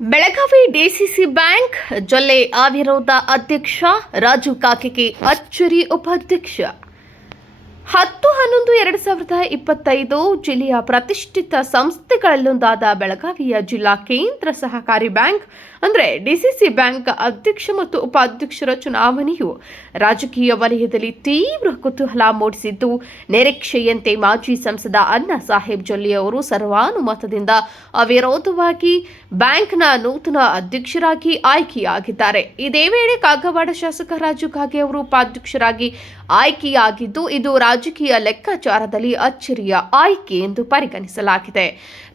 Belagavi DCC bank Jolle ಅವಿರೋಧ ಅಧ್ಯಕ್ಷ ರಾಜು ಕಾಕೆಗೆ ಅಚ್ಚರಿ ಉಪಾಧ್ಯಕ್ಷ 10-11-2025 ಜಿಲ್ಲೆಯ ಪ್ರತಿಷ್ಠಿತ ಸಂಸ್ಥೆಗಳಲ್ಲೊಂದಾದ ಬೆಳಗಾವಿಯ ಜಿಲ್ಲಾ ಕೇಂದ್ರ ಸಹಕಾರಿ ಬ್ಯಾಂಕ್ ಅಂದರೆ ಡಿಸಿಸಿ ಬ್ಯಾಂಕ್ ಅಧ್ಯಕ್ಷ ಮತ್ತು ಉಪಾಧ್ಯಕ್ಷರ ಚುನಾವಣೆಯು ರಾಜಕೀಯ ವಲಯದಲ್ಲಿ ತೀವ್ರ ಕುತೂಹಲ ಮೂಡಿಸಿದ್ದು, ನಿರೀಕ್ಷೆಯಂತೆ ಮಾಜಿ ಸಂಸದ ಅಣ್ಣಾ ಸಾಹೇಬ್ ಜೊಲ್ಲೆ ಅವರು ಸರ್ವಾನುಮತದಿಂದ ಅವಿರೋಧವಾಗಿ ಬ್ಯಾಂಕ್ನ ನೂತನ ಅಧ್ಯಕ್ಷರಾಗಿ ಆಯ್ಕೆಯಾಗಿದ್ದಾರೆ. ಇದೇ ವೇಳೆ ಕಾಗವಾಡ ಶಾಸಕ ರಾಜು ಕಾಗೆ ಅವರು ಉಪಾಧ್ಯಕ್ಷರಾಗಿ ಆಯ್ಕೆಯಾಗಿದ್ದು, ಇದು ರಾಜಕೀಯ ಲೆಕ್ಕಾಚಾರದಲ್ಲಿ ಅಚ್ಚರಿಯ ಆಯ್ಕೆ ಎಂದು ಪರಿಗಣಿಸಲಾಗಿದೆ.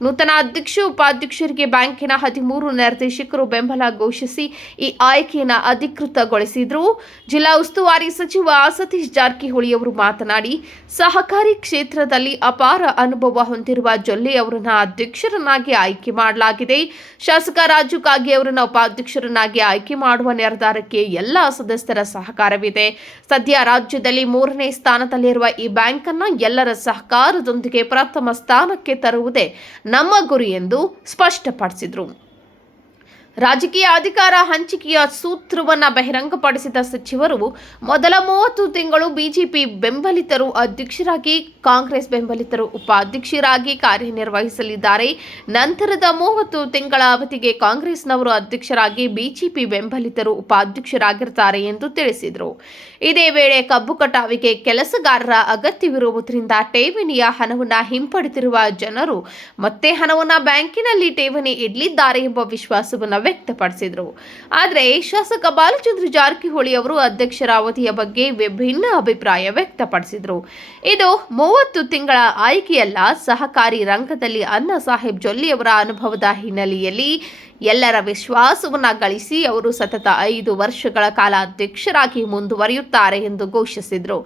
ನೂತನ ಅಧ್ಯಕ್ಷ ಉಪಾಧ್ಯಕ್ಷರಿಗೆ ಬ್ಯಾಂಕಿನ 13 ನಿರ್ದೇಶಕರು ಬೆಂಬಲ ಘೋಷಿಸಿ ಈ ಆಯ್ಕೆಯನ್ನು ಅಧಿಕೃತಗೊಳಿಸಿದರು. ಜಿಲ್ಲಾ ಉಸ್ತುವಾರಿ ಸಚಿವ ಸತೀಶ್ ಜಾರಕಿಹೊಳಿ ಅವರು ಮಾತನಾಡಿ, ಸಹಕಾರಿ ಕ್ಷೇತ್ರದಲ್ಲಿ ಅಪಾರ ಅನುಭವ ಹೊಂದಿರುವ ಜೊಲ್ಲೆ ಅವರನ್ನು ಅಧ್ಯಕ್ಷರನ್ನಾಗಿ ಆಯ್ಕೆ ಮಾಡಲಾಗಿದೆ. ಶಾಸಕ ರಾಜು ಕಾಗೆ ಅವರನ್ನು ಉಪಾಧ್ಯಕ್ಷರನ್ನಾಗಿ ಆಯ್ಕೆ ಮಾಡುವ ನಿರ್ಧಾರಕ್ಕೆ ಎಲ್ಲ ಸದಸ್ಯರ ಸಹಕಾರವಿದೆ. ಸದ್ಯ ರಾಜ್ಯದಲ್ಲಿ 3ನೇ ಸ್ಥಾನದಲ್ಲಿರುವ ಈ ಬ್ಯಾಂಕ್ ಅನ್ನು ಎಲ್ಲರ ಸಹಕಾರದೊಂದಿಗೆ ಪ್ರಥಮ ಸ್ಥಾನಕ್ಕೆ ತರುವುದೇ ನಮ್ಮ ಗುರಿ ಎಂದು ಸ್ಪಷ್ಟಪಡಿಸಿದರು. ರಾಜಕೀಯ ಅಧಿಕಾರ ಹಂಚಿಕೆಯ ಸೂತ್ರವನ್ನು ಬಹಿರಂಗಪಡಿಸಿದ ಸಚಿವರು ಮೊದಲ 30 ತಿಂಗಳು ಬಿಜೆಪಿ ಬೆಂಬಲಿತರು ಅಧ್ಯಕ್ಷರಾಗಿ, ಕಾಂಗ್ರೆಸ್ ಬೆಂಬಲಿತರು ಉಪಾಧ್ಯಕ್ಷರಾಗಿ ಕಾರ್ಯನಿರ್ವಹಿಸಲಿದ್ದಾರೆ. ನಂತರದ 30 ತಿಂಗಳ ಅವಧಿಗೆ ಕಾಂಗ್ರೆಸ್ನವರು ಅಧ್ಯಕ್ಷರಾಗಿ, ಬಿಜೆಪಿ ಬೆಂಬಲಿತರು ಉಪಾಧ್ಯಕ್ಷರಾಗಿರುತ್ತಾರೆ ಎಂದು ತಿಳಿಸಿದರು. ಇದೇ ವೇಳೆ ಕಬ್ಬು ಕಟಾವಿಗೆ ಕೆಲಸಗಾರರ ಅಗತ್ಯವಿರುವುದರಿಂದ ಠೇವಣಿಯ ಹಣವನ್ನು ಹಿಂಪಡೆದಿರುವ ಜನರು ಮತ್ತೆ ಹಣವನ್ನು ಬ್ಯಾಂಕಿನಲ್ಲಿ ಠೇವಣಿ ಇಡಲಿದ್ದಾರೆ ಎಂಬ ವಿಶ್ವಾಸವನ್ನು ವ್ಯಕ್ತಪಡಿಸಿದರು. ಆದರೆ ಶಾಸಕ ಬಾಲಚಂದ್ರ ಜಾರಕಿಹೊಳಿ ಅವರು ಅಧ್ಯಕ್ಷರ ಅವಧಿಯ ಬಗ್ಗೆ ವಿಭಿನ್ನ ಅಭಿಪ್ರಾಯ ವ್ಯಕ್ತಪಡಿಸಿದರು. ಇದು 30 ತಿಂಗಳ ಆಯ್ಕೆಯಲ್ಲ. ಸಹಕಾರಿ ರಂಗದಲ್ಲಿ ಅಣ್ಣಾ ಸಾಹೇಬ್ ಜೊಲ್ಲೆ ಅವರ ಅನುಭವದ ಹಿನ್ನೆಲೆಯಲ್ಲಿ ಎಲ್ಲರ ವಿಶ್ವಾಸವನ್ನು ಗಳಿಸಿ ಅವರು ಸತತ 5 ವರ್ಷಗಳ ಕಾಲ ಅಧ್ಯಕ್ಷರಾಗಿ ಮುಂದುವರಿಯುತ್ತಾರೆ ಎಂದು ಘೋಷಿಸಿದರು.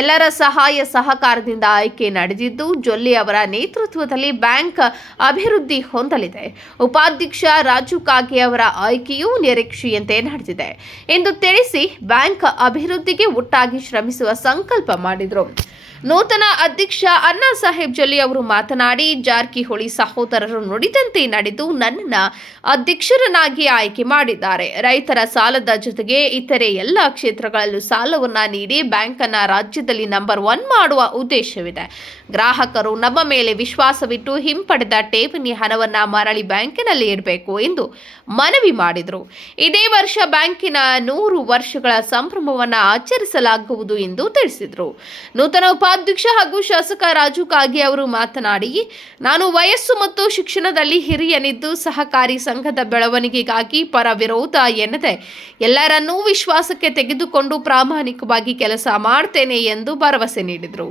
ಎಲ್ಲರ ಸಹಾಯ ಸಹಕಾರದಿಂದ ಆಯ್ಕೆ ನಡೆದಿದ್ದು, ಜೊಲ್ಲೆ ಅವರ ನೇತೃತ್ವದಲ್ಲಿ ಬ್ಯಾಂಕ್ ಅಭಿವೃದ್ಧಿ ಹೊಂದಲಿದೆ. ಉಪಾಧ್ಯಕ್ಷ ರಾಜು ಕಾಗೆ ಅವರ ಆಯ್ಕೆಯೂ ನಿರೀಕ್ಷೆಯಂತೆ ನಡೆದಿದೆ ಎಂದು ತಿಳಿಸಿ ಬ್ಯಾಂಕ್ ಅಭಿವೃದ್ಧಿಗೆ ಒಟ್ಟಾಗಿ ಶ್ರಮಿಸುವ ಸಂಕಲ್ಪ ಮಾಡಿದರು. ನೂತನ ಅಧ್ಯಕ್ಷ ಅಣ್ಣಾ ಸಾಹೇಬ್ ಜೊಲ್ಲೆ ಅವರು ಮಾತನಾಡಿ, ಜಾರಕಿಹೊಳಿ ಸಹೋದರರು ನುಡಿದಂತೆ ನಡೆದು ನನ್ನನ್ನು ಅಧ್ಯಕ್ಷರನ್ನಾಗಿ ಆಯ್ಕೆ ಮಾಡಿದ್ದಾರೆ. ರೈತರ ಸಾಲದ ಜೊತೆಗೆ ಇತರೆ ಎಲ್ಲ ಕ್ಷೇತ್ರಗಳಲ್ಲೂ ಸಾಲವನ್ನು ನೀಡಿ ಬ್ಯಾಂಕನ್ನು ರಾಜ್ಯದಲ್ಲಿ ನಂಬರ್ 1 ಮಾಡುವ ಉದ್ದೇಶವಿದೆ. ಗ್ರಾಹಕರು ನಮ್ಮ ಮೇಲೆ ವಿಶ್ವಾಸವಿಟ್ಟು ಹಿಂಪಡೆದ ಠೇವಣಿ ಹಣವನ್ನು ಮರಳಿ ಬ್ಯಾಂಕಿನಲ್ಲಿ ಇಡಬೇಕು ಎಂದು ಮನವಿ ಮಾಡಿದರು. ಇದೇ ವರ್ಷ ಬ್ಯಾಂಕಿನ 100 ವರ್ಷಗಳ ಸಂಭ್ರಮವನ್ನು ಆಚರಿಸಲಾಗುವುದು ಎಂದು ತಿಳಿಸಿದರು. ನೂತನ ಉಪಾಧ್ಯಕ್ಷ ಹಾಗೂ ಶಾಸಕ ರಾಜು ಕಾಗೆ ಅವರು ಮಾತನಾಡಿ, ನಾನು ವಯಸ್ಸು ಮತ್ತು ಶಿಕ್ಷಣದಲ್ಲಿ ಹಿರಿಯನಿದ್ದು ಸಹಕಾರಿ ಸಂಘದ ಬೆಳವಣಿಗೆಗಾಗಿ ಪರ ವಿರೋಧ ಎನ್ನದೆ ಎಲ್ಲರನ್ನೂ ವಿಶ್ವಾಸಕ್ಕೆ ತೆಗೆದುಕೊಂಡು ಪ್ರಾಮಾಣಿಕವಾಗಿ ಕೆಲಸ ಮಾಡ್ತೇನೆ ಎಂದು ಭರವಸೆ ನೀಡಿದರು.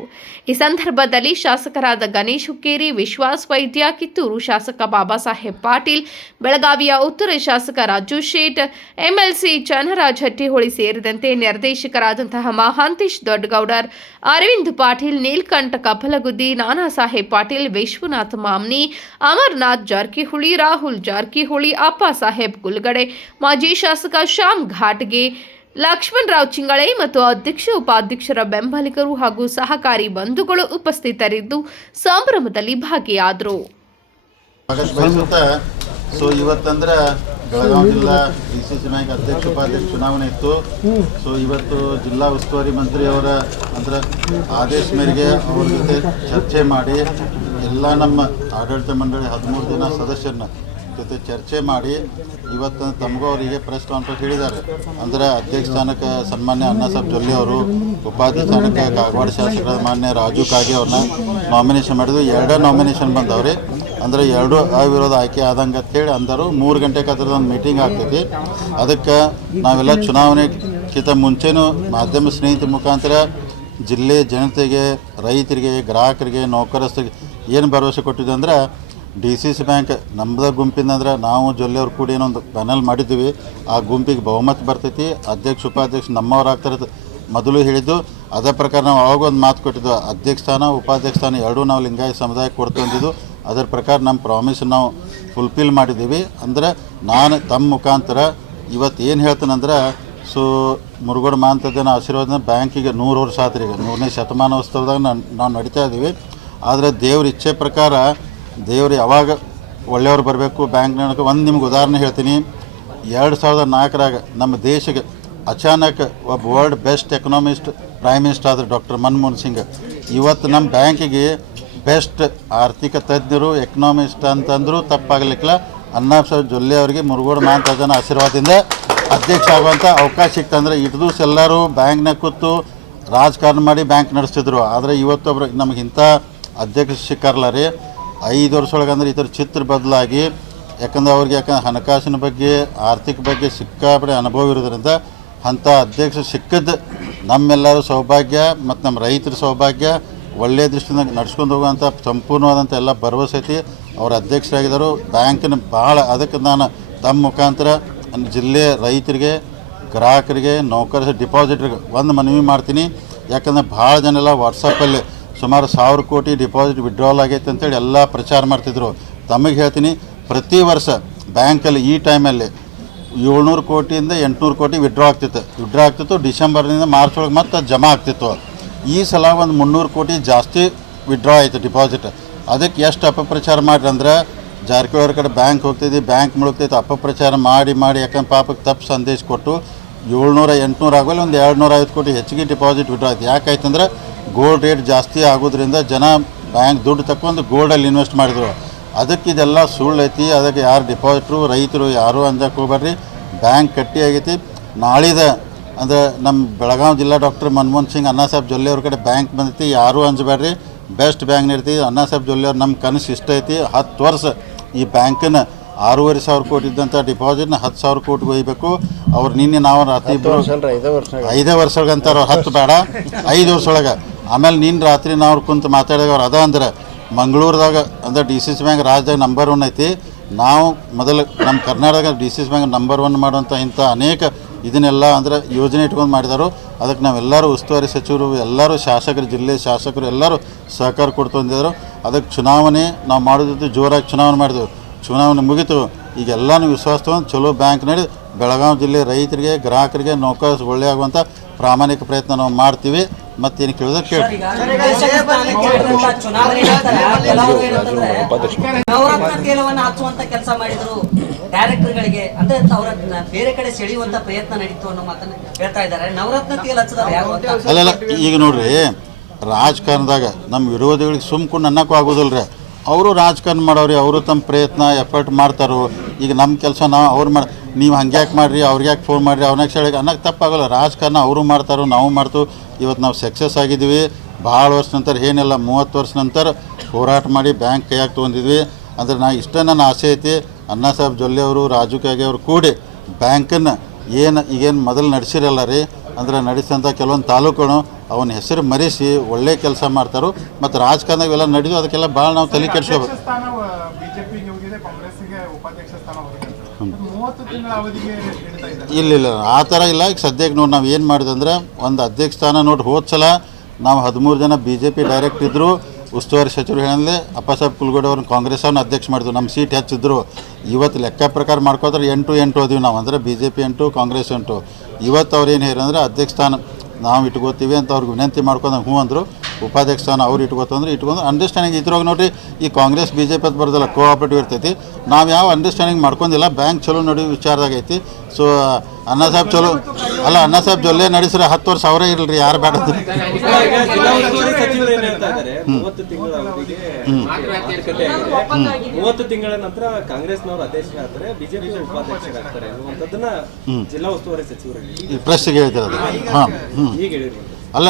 ಈ ಸಂದರ್ಭದಲ್ಲಿ ಶಾಸಕರಾದ ಗಣೇಶ್ ಹುಕ್ಕೇರಿ, ವಿಶ್ವಾಸ್ ವೈದ್ಯ, ಕಿತ್ತೂರು ಶಾಸಕ ಬಾಬಾ ಸಾಹೇಬ್ ಪಾಟೀಲ್, ಬೆಳಗಾವಿಯ ಉತ್ತರ ಶಾಸಕ ರಾಜು ಶೇಟ್, ಎಂಎಲ್ಸಿ ಚನ್ನರಾಜ್ ಹಟ್ಟಿಹೊಳಿ ಸೇರಿದಂತೆ ನಿರ್ದೇಶಕರಾದಂತಹ ಮಹಾಂತೇಶ್ ದೊಡ್ಡಗೌಡರ್, ಅರವಿಂದ್ ಪಾಟೀಲ್, ನೀಲ್ಕಂಠ ಕಪ್ಪಲಗುದ್ದಿ, ನಾನಾ ಸಾಹೇಬ್ ಪಾಟೀಲ್, ವಿಶ್ವನಾಥ್ ಮಾಮ್ನಿ, ಅಮರನಾಥ್ ಜಾರಕಿಹೊಳಿ, ರಾಹುಲ್ ಜಾರಕಿಹೊಳಿ, ಅಪ್ಪ ಸಾಹೇಬ್ ಕುಲ್ಗಡೆ, ಮಾಜಿ ಶಾಸಕ ಶ್ಯಾಮ್ ಘಾಟ್ಗೆ, ಲಕ್ಷ್ಮಣರಾವ್ ಚಿಂಗಳೆ ಮತ್ತು ಅಧ್ಯಕ್ಷ ಉಪಾಧ್ಯಕ್ಷರ ಬೆಂಬಲಿಗರು ಹಾಗೂ ಸಹಕಾರಿ ಬಂಧುಗಳು ಉಪಸ್ಥಿತರಿದ್ದು ಸಂಭ್ರಮದಲ್ಲಿ ಭಾಗಿಯಾದರು. ಇವತ್ತಂದ್ರೆ ಬೆಳಗಾವಿ ಜಿಲ್ಲಾ ಡಿಸಿಸಿ ಬ್ಯಾಂಕ್ ಅಧ್ಯಕ್ಷ ಉಪಾಧ್ಯಕ್ಷ ಚುನಾವಣೆ ಇತ್ತು. ಇವತ್ತು ಜಿಲ್ಲಾ ಉಸ್ತುವಾರಿ ಮಂತ್ರಿಯವರ ಅಂದ್ರೆ ಆದೇಶ ಮೇರೆಗೆ ಅವ್ರ ಜೊತೆ ಚರ್ಚೆ ಮಾಡಿ ಎಲ್ಲ ನಮ್ಮ ಆಡಳಿತ ಮಂಡಳಿ 13 ಜನ ಸದಸ್ಯರನ್ನ ಜೊತೆ ಚರ್ಚೆ ಮಾಡಿ ಇವತ್ತು ತಮಗೂ ಅವರಿಗೆ ಪ್ರೆಸ್ ಕಾನ್ಫರೆನ್ಸ್ ಹೇಳಿದ್ದಾರೆ. ಅಂದರೆ ಅಧ್ಯಕ್ಷ ಸ್ಥಾನಕ್ಕೆ ಸನ್ಮಾನ್ಯ ಅಣ್ಣಾ ಸಾಹೇಬ್ ಜೊಲ್ಲೆ ಅವರು, ಉಪಾಧ್ಯಕ್ಷ ಸ್ಥಾನಕ್ಕೆ ಕಾಗವಾಡ ಶಾಸಕರ ಮಾನ್ಯ ರಾಜು ಕಾಗೆ ಅವ್ರನ್ನ ನಾಮಿನೇಷನ್ ಮಾಡಿದ್ವಿ. 2 ನಾಮಿನೇಷನ್ ಬಂದವ್ರಿ. ಅಂದರೆ 2 ಅವಿರೋಧ ಆಯ್ಕೆ ಆದಂಗೆ ಅಂತೇಳಿ ಅಂದರು. 3 ಗಂಟೆಗೆ ಅದರದೊಂದು ಮೀಟಿಂಗ್ ಆಗ್ತೈತಿ. ಅದಕ್ಕೆ ನಾವೆಲ್ಲ ಚುನಾವಣೆಗಿಂತ ಮುಂಚೆನೂ ಮಾಧ್ಯಮ ಸ್ನೇಹಿತರ ಮುಖಾಂತರ ಜಿಲ್ಲೆ ಜನತೆಗೆ, ರೈತರಿಗೆ, ಗ್ರಾಹಕರಿಗೆ, ನೌಕರಸ್ಥರಿಗೆ ಏನು ಭರವಸೆ ಕೊಟ್ಟಿದ್ದೆ ಅಂದ್ರೆ ಡಿಸಿಸಿ ಬ್ಯಾಂಕ್ ನಮ್ಮದ ಗುಂಪಿಂದ ಅಂದ್ರೆ ನಾವು ಜೊಲ್ಲೆ ಅವ್ರು ಕೂಡಿ ಏನೊಂದು ಪ್ಯಾನಲ್ ಮಾಡಿದ್ದೀವಿ. ಆ ಗುಂಪಿಗೆ ಬಹುಮತ ಬರ್ತೈತಿ. ಅಧ್ಯಕ್ಷ ಉಪಾಧ್ಯಕ್ಷ ನಮ್ಮವ್ರು ಆಗ್ತಾರೆ ಮೊದಲು ಹೇಳಿದ್ದು. ಅದೇ ಪ್ರಕಾರ ನಾವು ಅವಾಗ ಒಂದು ಮಾತು ಕೊಟ್ಟಿದ್ದು, ಅಧ್ಯಕ್ಷ ಸ್ಥಾನ ಉಪಾಧ್ಯಕ್ಷ ಸ್ಥಾನ 2 ನಾವು ಲಿಂಗಾಯತ ಸಮುದಾಯಕ್ಕೆ ಕೊಡ್ತು ಅಂದಿದ್ದು. ಅದರ ಪ್ರಕಾರ ನಮ್ಮ ಪ್ರಾಮಿಸ್ ನಾವು ಫುಲ್ಫಿಲ್ ಮಾಡಿದ್ದೀವಿ. ಅಂದರೆ ನಾನು ತಮ್ಮ ಮುಖಾಂತರ ಇವತ್ತು ಏನು ಹೇಳ್ತೇನೆಂದ್ರೆ, ಮುರುಗೋಡು ಮಾಂತದ್ದನ ಆಶೀರ್ವಾದ ಬ್ಯಾಂಕಿಗೆ 100 ವರ್ಷ ಆತ್ರಿ. ಈಗ 100ನೇ ಶತಮಾನೋತ್ಸವದಾಗ ನಾವು ನಡೀತಾ ಇದ್ದೀವಿ. ಆದರೆ ದೇವ್ರ ಇಚ್ಛೆ ಪ್ರಕಾರ ದೇವರು ಯಾವಾಗ ಒಳ್ಳೆಯವ್ರು ಬರಬೇಕು ಬ್ಯಾಂಕ್ನಾಗ. ಒಂದು ನಿಮ್ಗೆ ಉದಾಹರಣೆ ಹೇಳ್ತೀನಿ. 2004ರಾಗ ನಮ್ಮ ದೇಶಕ್ಕೆ ಅಚಾನಕ್ ಒಬ್ಬ world best economist prime minister ಆದರು ಡಾಕ್ಟರ್ ಮನಮೋಹನ್ ಸಿಂಗ್. ಇವತ್ತು ನಮ್ಮ ಬ್ಯಾಂಕಿಗೆ ಬೆಸ್ಟ್ ಆರ್ಥಿಕ ತಜ್ಞರು ಎಕನಾಮಿಸ್ಟ್ ಅಂತಂದರೂ ತಪ್ಪಾಗಲಿಕ್ಕಿಲ್ಲ ಅಣ್ಣಾಸಾಹೇಬ್ ಜೊಲ್ಲೆ ಅವರಿಗೆ ಮುರುಗೋಡು ಮಹಾಂತಜನ ಆಶೀರ್ವಾದದಿಂದ ಅಧ್ಯಕ್ಷ ಆಗುವಂಥ ಅವಕಾಶ ಸಿಕ್ತಂದ್ರೆ ಇಟ್ಟು ದಿವಸ ಎಲ್ಲರೂ ಬ್ಯಾಂಕ್ನಾಗ ಕೂತು ರಾಜಕಾರಣ ಮಾಡಿ ಬ್ಯಾಂಕ್ ನಡೆಸ್ತಿದ್ರು. ಆದರೆ ಇವತ್ತೊಬ್ರು ನಮಗೆ ಇಂಥ ಅಧ್ಯಕ್ಷ ಸಿಕ್ಕಾರಲ್ಲ ರೀ. 5 ವರ್ಷ ಒಳಗೆ ಅಂದ್ರೆ ಈ ಥರ ಚಿತ್ರ ಬದಲಾಗಿ, ಯಾಕಂದ್ರೆ ಅವ್ರಿಗೆ ಹಣಕಾಸಿನ ಬಗ್ಗೆ ಆರ್ಥಿಕ ಬಗ್ಗೆ ಸಿಕ್ಕಾಪಡೆ ಅನುಭವ ಇರೋದ್ರಿಂದ ಅಂಥ ಅಧ್ಯಕ್ಷ ಸಿಕ್ಕದ್ದು ನಮ್ಮೆಲ್ಲರೂ ಸೌಭಾಗ್ಯ ಮತ್ತು ನಮ್ಮ ರೈತರ ಸೌಭಾಗ್ಯ. ಒಳ್ಳೆಯ ದೃಷ್ಟಿಯಿಂದ ನಡ್ಸ್ಕೊಂಡು ಹೋಗುವಂಥ ಸಂಪೂರ್ಣವಾದಂಥ ಎಲ್ಲ ಭರವಸೆ ಐತಿ. ಅವ್ರ ಅಧ್ಯಕ್ಷರಾಗಿದ್ದರು ಬ್ಯಾಂಕಿನ ಭಾಳ. ಅದಕ್ಕೆ ನಾನು ತಮ್ಮ ಮುಖಾಂತರ ಜಿಲ್ಲೆಯ ರೈತರಿಗೆ, ಗ್ರಾಹಕರಿಗೆ, ನೌಕರ ಡಿಪಾಸಿಟ್ರಿಗೆ ಒಂದು ಮನವಿ ಮಾಡ್ತೀನಿ. ಯಾಕಂದರೆ ಭಾಳ ಜನ ಎಲ್ಲ ವಾಟ್ಸಪ್ಪಲ್ಲಿ ಸುಮಾರು 1000 ಕೋಟಿ ಡಿಪಾಸಿಟ್ ವಿಡ್ರಾವಲ್ ಆಗೈತೆ ಅಂತೇಳಿ ಎಲ್ಲ ಪ್ರಚಾರ ಮಾಡ್ತಿದ್ರು. ತಮಗೆ ಹೇಳ್ತೀನಿ, ಪ್ರತಿ ವರ್ಷ ಬ್ಯಾಂಕಲ್ಲಿ ಈ ಟೈಮಲ್ಲಿ 700 ಕೋಟಿಯಿಂದ 800 ಕೋಟಿ ವಿಡ್ರಾ ಆಗ್ತಿತ್ತು. ಡಿಸೆಂಬರ್ನಿಂದ ಮಾರ್ಚ್ ಒಳಗೆ ಮತ್ತೆ ಜಮಾ ಆಗ್ತಿತ್ತು. ಈ ಸಲ ಒಂದು 300 ಕೋಟಿ ಜಾಸ್ತಿ ವಿಡ್ರಾ ಆಯಿತು ಡಿಪಾಸಿಟ್. ಅದಕ್ಕೆ ಎಷ್ಟು ಅಪಪ್ರಚಾರ ಮಾಡ್ರಿ ಅಂದ್ರೆ, ಜಾರಕಿಹೊಳಿ ಅವ್ರ ಕಡೆ ಬ್ಯಾಂಕ್ ಹೋಗ್ತಿದ್ವಿ, ಬ್ಯಾಂಕ್ ಮುಳುಗ್ತೈತೆ ಅಪಪ್ರಚಾರ ಮಾಡಿ ಯಾಕಂದ್ರೆ ಪಾಪಕ್ಕೆ ತಪ್ಪು ಸಂದೇಶ ಕೊಟ್ಟು 700-800 ಆಗೋಲ್ಲ ಒಂದು 250 ಕೋಟಿ ಹೆಚ್ಚಿಗೆ ಡಿಪಾಸಿಟ್ ವಿಡ್ರಾ ಆಯ್ತು. ಯಾಕಾಯ್ತಂದ್ರೆ ಗೋಲ್ಡ್ ರೇಟ್ ಜಾಸ್ತಿ ಆಗೋದ್ರಿಂದ ಜನ ಬ್ಯಾಂಕ್ ದುಡ್ಡು ತಗೊಂಡು ಗೋಲ್ಡಲ್ಲಿ ಇನ್ವೆಸ್ಟ್ ಮಾಡಿದ್ರು. ಅದಕ್ಕೆ ಇದೆಲ್ಲ ಸುಳ್ಳು ಐತಿ. ಅದಕ್ಕೆ ಯಾರು ಡಿಪಾಸಿಟ್ರು ರೈತರು ಯಾರೂ ಅಂಜಕ್ಕೆ ಹೋಗ್ಬೇಡ್ರಿ. ಬ್ಯಾಂಕ್ ಗಟ್ಟಿ ಆಗೈತಿ. ನಾಳಿದ ಅಂದರೆ ನಮ್ಮ ಬೆಳಗಾವಿ ಜಿಲ್ಲಾ ಡಾಕ್ಟರ್ ಮನಮೋಹನ್ ಸಿಂಗ್ ಅಣ್ಣಾಸಾಹೇಬ್ ಜೊಲ್ಲೆ ಅವ್ರ ಕಡೆ ಬ್ಯಾಂಕ್ ಬಂದೈತಿ. ಯಾರೂ ಅಂಜಬೇಡ್ರಿ, ಬೆಸ್ಟ್ ಬ್ಯಾಂಕ್ ನೀಡ್ತೀವಿ. ಅಣ್ಣಾಸಾಹೇಬ್ ಜೊಲ್ಲೆ ಅವ್ರು ನಮ್ಮ ಕನಸು ಇಷ್ಟ ಐತಿ. 10 ವರ್ಷ ಈ ಬ್ಯಾಂಕನ್ನು 6,500 ಕೋಟಿ ಇದ್ದಂಥ ಡಿಪಾಸಿಟ್ನ 10,000 ಕೋಟಿಗೆ ಒಯ್ಯಬೇಕು. ಅವ್ರು ನಿನ್ನೆ ನಾವು ರಾತ್ರಿ 5 ವರ್ಷಗಂತಾರೆ. 10 ಬೇಡ 5 ವರ್ಷ ಒಳಗೆ. ಆಮೇಲೆ ನಿನ್ನ ರಾತ್ರಿ ನಾವು ಕುಂತು ಮಾತಾಡಿದಾಗ ಅವ್ರು ಅದ ಅಂದ್ರೆ ಮಂಗಳೂರದಾಗ ಅಂದರೆ DCC ಬ್ಯಾಂಕ್ ರಾಜ್ಯದಾಗ ನಂಬರ್ 1 ಐತಿ. ನಾವು ಮೊದಲು ನಮ್ಮ ಕರ್ನಾಟಕ DCC ಬ್ಯಾಂಕ್ ನಂಬರ್ 1 ಮಾಡುವಂಥ ಇಂಥ ಅನೇಕ ಇದನ್ನೆಲ್ಲ ಅಂದರೆ ಯೋಜನೆ ಇಟ್ಕೊಂಡು ಮಾಡಿದಾರು. ಅದಕ್ಕೆ ನಾವೆಲ್ಲರೂ ಉಸ್ತುವಾರಿ ಸಚಿವರು, ಎಲ್ಲರೂ ಶಾಸಕರು, ಜಿಲ್ಲೆ ಶಾಸಕರು ಎಲ್ಲರೂ ಸಹಕಾರ ಕೊಡ್ತಂದಿದ್ರು. ಅದಕ್ಕೆ ಚುನಾವಣೆ ನಾವು ಮಾಡೋದಿದ್ದು ಜೋರಾಗಿ ಚುನಾವಣೆ ಮಾಡಿದೆವು. ಚುನಾವಣೆ ಮುಗಿತು. ಈಗೆಲ್ಲನೂ ವಿಶ್ವಾಸ ತೊಗೊಂಡು ಚಲೋ ಬ್ಯಾಂಕ್ ನಡಿ ಬೆಳಗಾವಿ ಜಿಲ್ಲೆ ರೈತರಿಗೆ, ಗ್ರಾಹಕರಿಗೆ, ನೌಕರ ಒಳ್ಳೆ ಆಗುವಂಥ ಪ್ರಾಮಾಣಿಕ ಪ್ರಯತ್ನ ನಾವು ಮಾಡ್ತೀವಿ. ಮತ್ತೇನು ಕೇಳಿದ್ರೆ ಕೇಳಿ. ನವರತ್ನ ತೇಲವನ್ನು ಹಚ್ಚುವಂತ ಕೆಲಸ ಮಾಡಿದ್ರು ಡೈರೆಕ್ಟರ್ಗಳಿಗೆ, ಅಂದ್ರೆ ಅವರ ಬೇರೆ ಕಡೆ ಸೆಳೆಯುವಂತ ಪ್ರಯತ್ನ ನಡೀತು ಅನ್ನೋ ಮಾತನ್ನ ಹೇಳ್ತಾ ಇದ್ದಾರೆ. ನವರತ್ನ ತೇಲ್ ಹಚ್ಚದವ್ರು ಯಾರು ಅಂತ ಅಲ್ಲಲ್ಲ, ಈಗ ನೋಡ್ರಿ, ರಾಜಕಾರಣದಾಗ ನಮ್ಮ ವಿರೋಧಿಗಳಿಗೆ ಸುಮ್ಕೊಂಡು ಅನ್ನಕ್ಕೂ ಆಗೋದಿಲ್ಲ ರೀ. ಅವರು ರಾಜಕಾರಣ ಮಾಡೋರಿ, ಅವರು ತಮ್ಮ ಪ್ರಯತ್ನ ಎಫರ್ಟ್ ಮಾಡ್ತಾರೋ. ಈಗ ನಮ್ಮ ಕೆಲಸ ನಾವು ಅವ್ರು ನೀವು ಹಂಗ್ಯಾಕೆ ಮಾಡಿರಿ, ಅವ್ರಿಗೆ ಯಾಕೆ ಫೋನ್ ಮಾಡಿರಿ, ಅವ್ನಾಗ ಹೇಳಿ ಅನ್ನಕ್ಕೆ ತಪ್ಪಾಗಲ್ಲ. ರಾಜಕಾರಣ ಅವರು ಮಾಡ್ತಾರೋ, ನಾವು ಮಾಡ್ತು. ಇವತ್ತು ನಾವು ಸಕ್ಸಸ್ ಆಗಿದ್ದೀವಿ. ಭಾಳ ವರ್ಷ ನಂತರ ಏನಿಲ್ಲ 30 ವರ್ಷ ನಂತರ ಹೋರಾಟ ಮಾಡಿ ಬ್ಯಾಂಕ್ ಕೈಯಾಗಿ ತೊಗೊಂಡಿದ್ವಿ. ಅಂದರೆ ನಾ ಇಷ್ಟ ನನ್ನ ಆಸೆ ಐತಿ. ಅಣ್ಣಾಸಾಹೇಬ್ ಜೊಲ್ಲೆ ಅವರು, ರಾಜು ಕಾಗೆ ಅವರು ಕೂಡಿ ಬ್ಯಾಂಕನ್ನು ಈಗೇನು ಮೊದಲು ನಡೆಸಿರಲ್ಲ ರೀ, ಅಂದರೆ ನಡೆಸಿದಂಥ ಕೆಲವೊಂದು ತಾಲೂಕುಗಳು ಅವನ ಹೆಸರು ಮರೆಸಿ ಒಳ್ಳೆ ಕೆಲಸ ಮಾಡ್ತಾರೋ. ಮತ್ತು ರಾಜಕಾರಣದಾಗ ಇವೆಲ್ಲ ನಡೆದು ಅದಕ್ಕೆಲ್ಲ ಭಾಳ ನಾವು ತಲೆ ಕೆಡಿಸ್ಕೋಬೇಕು. ಇಲ್ಲ ಆ ಥರ ಇಲ್ಲ. ಈಗ ಸದ್ಯಕ್ಕೆ ನೋಡಿ ನಾವು ಏನು ಮಾಡಿದಂದ್ರೆ, ಒಂದು ಅಧ್ಯಕ್ಷ ಸ್ಥಾನ ನೋಡಿ ಹೋದ ಸಲ ನಾವು 13 ಜನ BJP ಡೈರೆಕ್ಟ್ ಇದ್ದರು. ಉಸ್ತುವಾರಿ ಸಚಿವರು ಹೇಳಿದ್ರೆ ಅಪ್ಪಸಾಬ್ ಕುಲಗೋಡೆ ಅವ್ರನ್ನ ಕಾಂಗ್ರೆಸ್ ಅವ್ರನ್ನ ಅಧ್ಯಕ್ಷ ಮಾಡಿದ್ವು. ನಮ್ಮ ಸೀಟ್ ಹೆಚ್ಚಿದ್ರು. ಇವತ್ತು ಲೆಕ್ಕ ಪ್ರಕಾರ ಮಾಡ್ಕೋತಾರೆ 8 ಹೋದಿವಿ ನಾವು. ಅಂದರೆ BJP 8, ಕಾಂಗ್ರೆಸ್ 8. ಇವತ್ತು ಅವ್ರು ಏನು ಹೇಳಿದ್ರೆ ಅಧ್ಯಕ್ಷ ಸ್ಥಾನ ನಾವು ಇಟ್ಕೋತೀವಿ ಅಂತ ಅವ್ರಿಗೆ ವಿನಂತಿ ಮಾಡ್ಕೊಂಡು ಹ್ಞೂ ಅಂದರು. ಉಪಾಧ್ಯಕ್ಷ ಸ್ಥಾನ ಅವ್ರು ಇಟ್ಕೋತಂದ್ರೆ ಇಟ್ಕೊಂಡು ಅಂಡರ್ಸ್ಟ್ಯಾಂಡಿಂಗ್ ಇದ್ರಾಗ ನೋಡಿರಿ. ಈ ಕಾಂಗ್ರೆಸ್ BJP ಅದು ಬರೋದಿಲ್ಲ, ಕೋಆಪರೇಟಿವ್ ಇರ್ತೈತಿ. ನಾವು ಯಾವ ಅಂಡರ್ಸ್ಟ್ಯಾಂಡಿಂಗ್ ಮಾಡ್ಕೊಂಡಿಲ್ಲ. ಬ್ಯಾಂಕ್ ಚಲೋ ನಡೆಯೋ ವಿಚಾರದಾಗ ಐತಿ. ಸೊ ಅಣ್ಣಾಸಾಹೇಬ್ ಚಲೋ ಅಲ್ಲ, ಅಣ್ಣಾಸಾಹೇಬ್ ಜೊಲ್ಲೆ ನಡೆಸಿದ್ರೆ 10 ವರ್ಷ ಅವರೇ ಇರಲ್ರಿ, ಯಾರು ಬೇಡ. 30 ತಿಂಗಳ ನಂತರ ಕಾಂಗ್ರೆಸ್ನವರು ಅಧ್ಯಕ್ಷರಾಗ್ತಾರೆ, ಬಿಜೆಪಿ ಉಪಾಧ್ಯಕ್ಷರಾಗ್ತಾರೆ ಅನ್ನುವಂಥದ್ದನ್ನ ಜಿಲ್ಲಾ ಉಸ್ತುವಾರಿ ಸಚಿವರು ಪ್ರೆಸ್ಸಿಗೆ ಹೇಳ್ತಾರೆ. ಹಾಂ, ಈಗ ಹೇಳಿದ್ರು. ಅಲ್ಲ